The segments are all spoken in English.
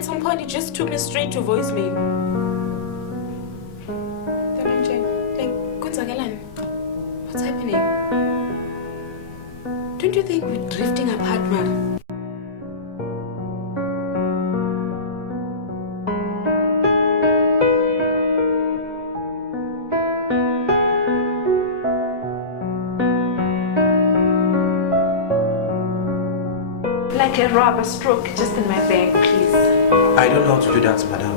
at some point it just took me straight to voicemail. What's happening? Don't you think we're drifting apart, man? Like a rubber stroke just in my back, please. I don't know how to do that, madam.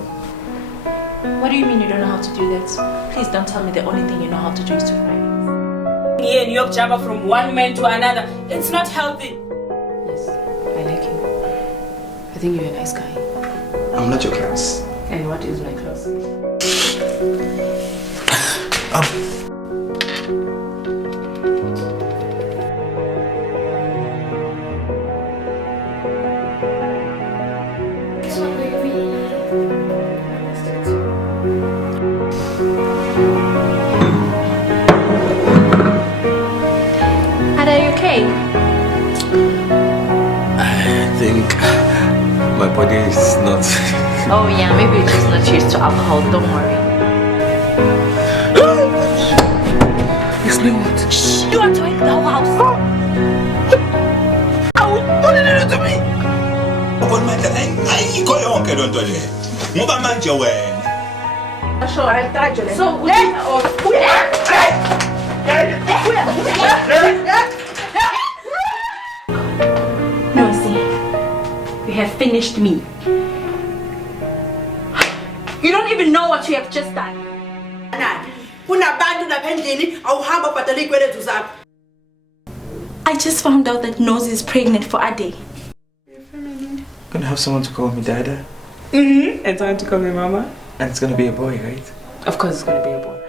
What do you mean you don't know how to do that? Please don't tell me the only thing you know how to do is to fry. Here in York Java from one man to another. It's not healthy. Yes, I like you. I think you're a nice guy. I'm not your class. And what is my class? I think my body is not... Oh yeah, maybe you're just not used to alcohol, don't worry. Explain what? Shh, you want to wake the whole house? What did you do to me? No, see, you have finished me. You don't even know what you have just done. I just found out that Nosy is pregnant for Ade. Gonna have someone to call me Dada. And time to call me Mama. And it's gonna be a boy, right? Of course it's gonna be a boy.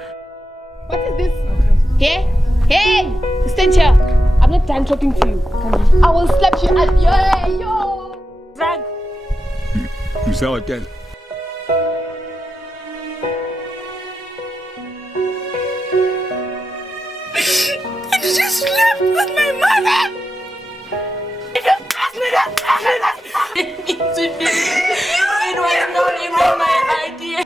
What is this? Okay. Hey! Stand here. I'm not done talking to you. I will slap you at yo! Drag. You saw it then. And you just slept with my mother! If you trust me, then it was not even my idea.